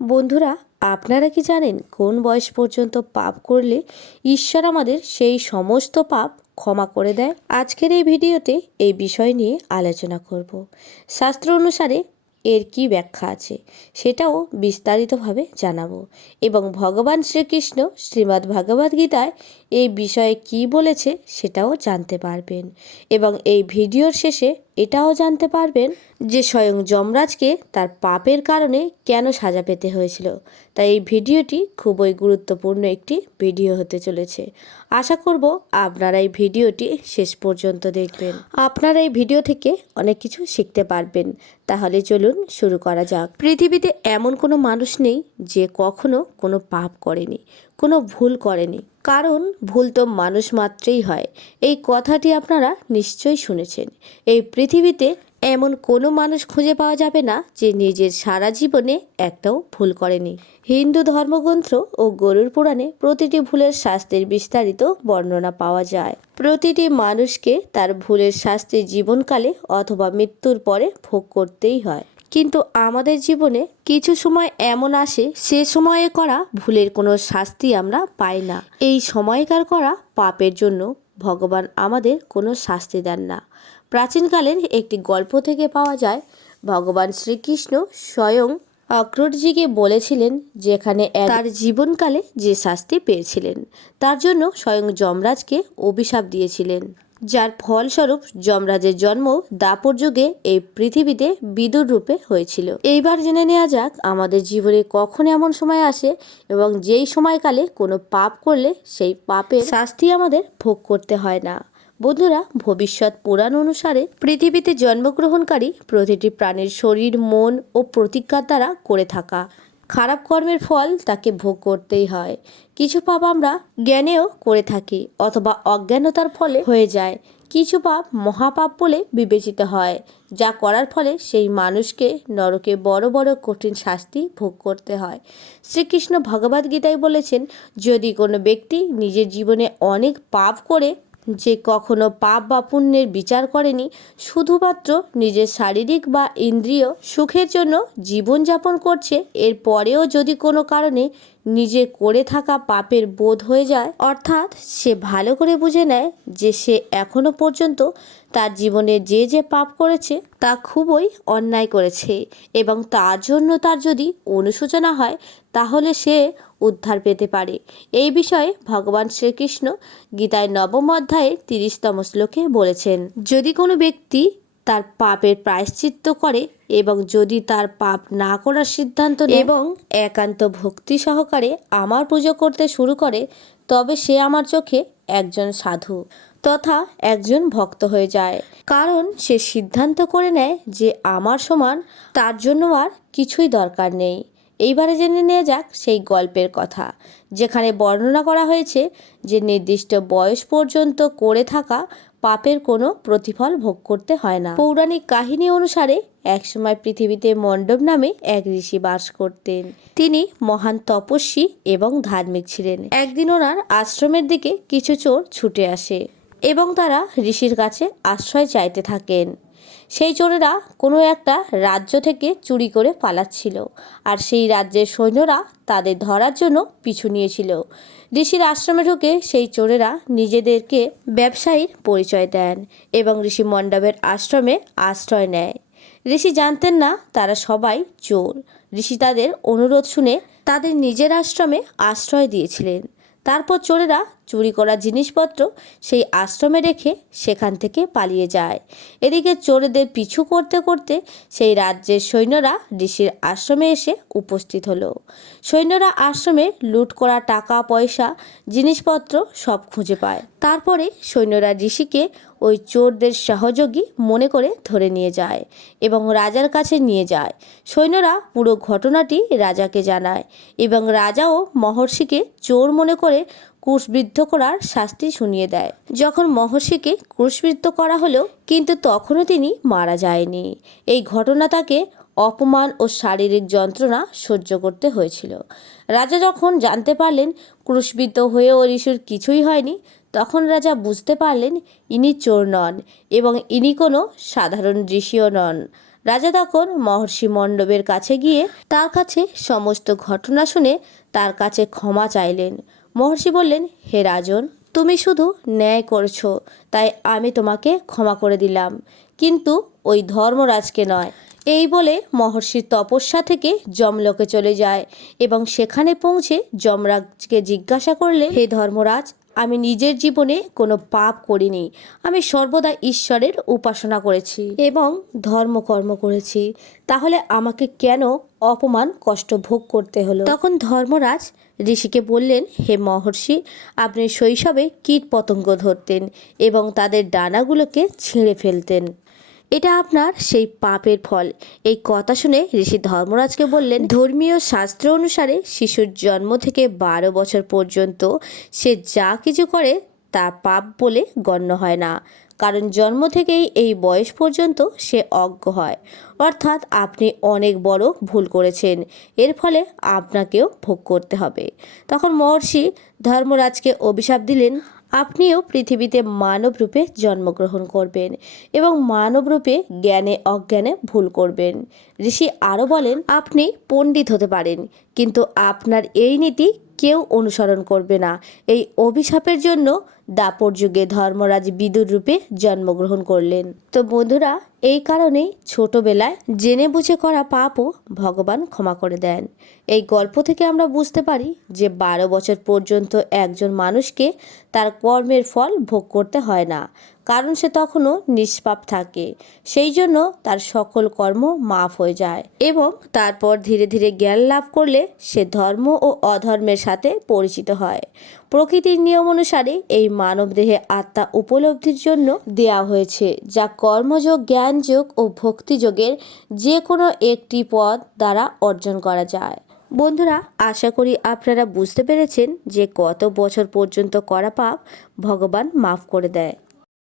বন্ধুরা, আপনারা কি জানেন কোন বয়স পর্যন্ত পাপ করলে ঈশ্বর আমাদের সেই সমস্ত পাপ ক্ষমা করে দেয়? আজকের এই ভিডিওতে এই বিষয় নিয়ে আলোচনা করব। শাস্ত্র অনুসারে এর কি ব্যাখ্যা আছে সেটাও বিস্তারিতভাবে জানাব এবং ভগবান শ্রীকৃষ্ণ শ্রীমদ্ গীতায় এই বিষয়ে কি বলেছে সেটাও জানতে পারবেন এবং এই ভিডিওর শেষে এটাও জানতে পারবেন যে স্বয়ং যমরাজকে তার পাপের কারণে কেন সাজা পেতে হয়েছিল। তাই এই ভিডিওটি খুবই গুরুত্বপূর্ণ একটি ভিডিও হতে চলেছে। আশা করব আপনারা এই ভিডিওটি শেষ পর্যন্ত দেখবেন। আপনারা এই ভিডিও থেকে অনেক কিছু শিখতে পারবেন। তাহলে চলুন শুরু করা যাক। পৃথিবীতে এমন কোনো মানুষ নেই যে কখনো কোনো পাপ করেনি। কোনো ভুল করেনি। কারণ ভুল তো মানুষ মাত্রেই হয়। এই কথাটি আপনারা নিশ্চয়ই শুনেছেন। এই পৃথিবীতে এমন কোনো মানুষ খুঁজে পাওয়া যাবে না যে নিজের সারা জীবনে একটাও ভুল করেনি। হিন্দু ধর্মগ্রন্থ ও গরুর পুরাণে প্রতিটি ভুলের শাস্তির বিস্তারিত বর্ণনা পাওয়া যায়। প্রতিটি মানুষকে তার ভুলের শাস্তি জীবনকালে অথবা মৃত্যুর পরে ভোগ করতেই হয়। কিন্তু আমাদের জীবনে কিছু সময় এমন আসে, সে সময়ে করা ভুলের কোনো শাস্তি আমরা পাই না। এই সময়কার করা পাপের জন্য ভগবান আমাদের কোনো শাস্তি দেন না। প্রাচীনকালের একটি গল্প থেকে পাওয়া যায়, ভগবান শ্রীকৃষ্ণ স্বয়ং অক্রোটজিকে বলেছিলেন যেখানে তার জীবনকালে যে শাস্তি পেয়েছিলেন, তার জন্য স্বয়ং যমরাজকে অভিশাপ দিয়েছিলেন। যার ফলস্বরূপ যমরাজের জন্ম দাপর যুগে এই পৃথিবীতে বিদুর রূপে হয়েছিল। এইবার জেনে নেওয়া যাক আমাদের জীবনে কখন এমন সময় আসে এবং যেই সময়কালে কোনো পাপ করলে সেই পাপের শাস্তি আমাদের ভোগ করতে হয় না। বন্ধুরা, ভবিষ্যৎ পুরাণ অনুসারে পৃথিবীতে জন্মগ্রহণকারী প্রতিটি প্রাণীর শরীর, মন ও প্রতিজ্ঞার দ্বারা করে থাকা। খারাপ কর্মের ফল তাকে ভোগ করতেই হয়। কিছু পাপ আমরা জ্ঞানেও করে থাকি অথবা অজ্ঞানতার ফলে হয়ে যায়। কিছু পাপ মহাপাপ বলে বিবেচিত হয়, যা করার ফলে সেই মানুষকে নরকে বড় বড় কঠিন শাস্তি ভোগ করতে হয়। শ্রীকৃষ্ণ ভগবদ্গীতায় বলেছেন, যদি কোনো ব্যক্তি নিজের জীবনে অনেক পাপ করে যে কখনো পাপ বা পুণ্যের বিচার করেনি, শুধুমাত্র নিজের শারীরিক বা ইন্দ্রিয় সুখের জন্য জীবনযাপন করছে। এরপরেও যদি কোনো কারণে নিজের করে থাকা পাপের বোধ হয়ে যায়। অর্থাৎ সে ভালো করে বুঝে নেয় যে সে এখনও পর্যন্ত তার জীবনে যে যে পাপ করেছে তা খুবই অন্যায় করেছে এবং তার জন্য তার যদি অনুশোচনা হয়, তাহলে সে উদ্ধার পেতে পারে। এই বিষয়ে ভগবান শ্রীকৃষ্ণ গীতায় নবম অধ্যায়ে তিরিশতম শ্লোকে বলেছেন, যদি কোনো ব্যক্তি তার পাপের প্রায়শ্চিত্ত করে এবং যদি তার পাপ না করার সিদ্ধান্ত এবং একান্ত ভক্তি সহকারে আমার পুজো করতে শুরু করে, তবে সে আমার চোখে একজন সাধু তথা একজন ভক্ত হয়ে যায়। কারণ সে সিদ্ধান্ত করে নেয় যে আমার সমান তার জন্য আর কিছুই দরকার নেই। এইবারে জেনে নেওয়া যাক সেই গল্পের কথা, যেখানে বর্ণনা করা হয়েছে যে নির্দিষ্ট বয়স পর্যন্ত করে থাকা পাপের কোনো প্রতিফল ভোগ করতে হয় না। পৌরাণিক কাহিনী অনুসারে একসময় পৃথিবীতে মণ্ডপ নামে এক ঋষি বাস করতেন। তিনি মহান তপস্বী এবং ধার্মিক ছিলেন। একদিন ওনার আশ্রমের দিকে কিছু চোর ছুটে আসে এবং তারা ঋষির কাছে আশ্রয় চাইতে থাকেন। সেই চোরেরা কোনো একটা রাজ্য থেকে চুরি করে পালাচ্ছিল আর সেই রাজ্যের সৈন্যরা তাদের ধরার জন্য পিছু নিয়েছিল। ঋষির আশ্রমে ঢুকে সেই চোরেরা নিজেদেরকে ব্যবসায়ীর পরিচয় দেন এবং ঋষি মণ্ডপের আশ্রমে আশ্রয় নেয়। ঋষি জানতেন না তারা সবাই চোর। ঋষি তাদের অনুরোধ শুনে তাদের নিজের আশ্রমে আশ্রয় দিয়েছিলেন। তারপর চোরেরা চুরি করা জিনিসপত্র সেই আশ্রমে রেখে সেখান থেকে পালিয়ে যায়। এদিকে চোরেদের পিছু করতে করতে সেই রাজ্যের সৈন্যরা ঋষির আশ্রমে এসে উপস্থিত হলো। সৈন্যরা আশ্রমে লুট করা টাকা, পয়সা, জিনিসপত্র সব খুঁজে পায়। তারপরে সৈন্যরা ঋষিকে ওই চোরদের সহযোগী মনে করে ধরে নিয়ে যায় এবং রাজার কাছে নিয়ে যায়। সৈন্যরা পুরো ঘটনাটি রাজাকে জানায় এবং রাজাও মহর্ষিকে চোর মনে করে ক্রুশবিদ্ধ করার শাস্তি শুনিয়ে দেয়। যখন মহর্ষিকে ক্রুশবিদ্ধ করা হলো, কিন্তু তখনও তিনি মারা যায়নি। এই ঘটনা তাকে অপমান ও শারীরিক যন্ত্রণা সহ্য করতে হয়েছিল। রাজা যখন জানতে পারলেন ক্রুশবিদ্ধ হয়েও ঋষির কিছুই হয়নি, তখন রাজা বুঝতে পারলেন ইনি চোর নন এবং ইনি কোনো সাধারণ ঋষিও নন। রাজা তখন মহর্ষি মণ্ডপের কাছে গিয়ে তার কাছে সমস্ত ঘটনা শুনে তার কাছে ক্ষমা চাইলেন। মহর্ষি বললেন, হে রাজন, তুমি শুধু ন্যায় করছ, তাই আমি তোমাকে ক্ষমা করে দিলাম। কিন্তু ওই ধর্মরাজকে নয়, এই বলে মহর্ষির তপস্যা থেকে যমলোকে চলে যায় এবং সেখানে পৌঁছে যমরাজকে জিজ্ঞাসা করলে, হে ধর্মরাজ, আমি নিজের জীবনে কোনো পাপ করিনি, আমি সর্বদা ঈশ্বরের উপাসনা করেছি এবং ধর্মকর্ম করেছি। তাহলে আমাকে কেন অপমান, কষ্ট ভোগ করতে হলো? তখন ধর্মরাজ ঋষিকে বললেন, হে মহর্ষি, আপনি শৈশবে কীট পতঙ্গ ধরতেন এবং তাদের ডানাগুলোকে ছিঁড়ে ফেলতেন। এটা আপনার সেই পাপের ফল। এই কথা শুনে ঋষি ধর্মরাজকে বললেন, ধর্মীয় শাস্ত্র অনুসারে শিশুর জন্ম থেকে বারো বছর পর্যন্ত সে যা কিছু করে তা পাপ বলে গণ্য হয় না। কারণ জন্ম থেকেই এই বয়স পর্যন্ত সে অজ্ঞ হয়। অর্থাৎ আপনি অনেক বড় ভুল করেছেন। এর ফলে আপনাকেও ভোগ করতে হবে। তখন মহর্ষি ধর্মরাজকে অভিশাপ দিলেন, আপনিও পৃথিবীতে মানব রূপে জন্মগ্রহণ করবেন এবং মানব রূপে জ্ঞানে অজ্ঞানে ভুল করবেন। ঋষি আরও বলেন, আপনি পণ্ডিত হতে পারেন, কিন্তু আপনার এই নীতি কেউ অনুসরণ করবে না। এই অভিশাপের জন্য দাপর যুগে ধর্মরাজ বিদুর রূপে জন্মগ্রহণ করলেন। তো বন্ধুরা, এই কারণেই ছোটবেলায় জেনে বুঝে করা পাপও ভগবান ক্ষমা করে দেন। এই গল্প থেকে আমরা বুঝতে পারি যে বারো বছর পর্যন্ত একজন মানুষকে তার কর্মের ফল ভোগ করতে হয় না, কারণ সে তখনও নিষ্পাপ থাকে। সেই জন্য তার সকল কর্ম মাফ হয়ে যায় এবং তারপর ধীরে ধীরে জ্ঞান লাভ করলে সে ধর্ম ও অধর্মের সাথে পরিচিত হয়। প্রকৃতির নিয়ম অনুসারে এই মানবদেহে আত্মা উপলব্ধির জন্য দেয়া হয়েছে, যা কর্মযোগ, জ্ঞানযোগ ও ভক্তিযোগের যে কোনো একটি পদ দ্বারা অর্জন করা যায়। বন্ধুরা, আশা করি আপনারা বুঝতে পেরেছেন যে কত বছর পর্যন্ত করা পাপ ভগবান মাফ করে দেয়।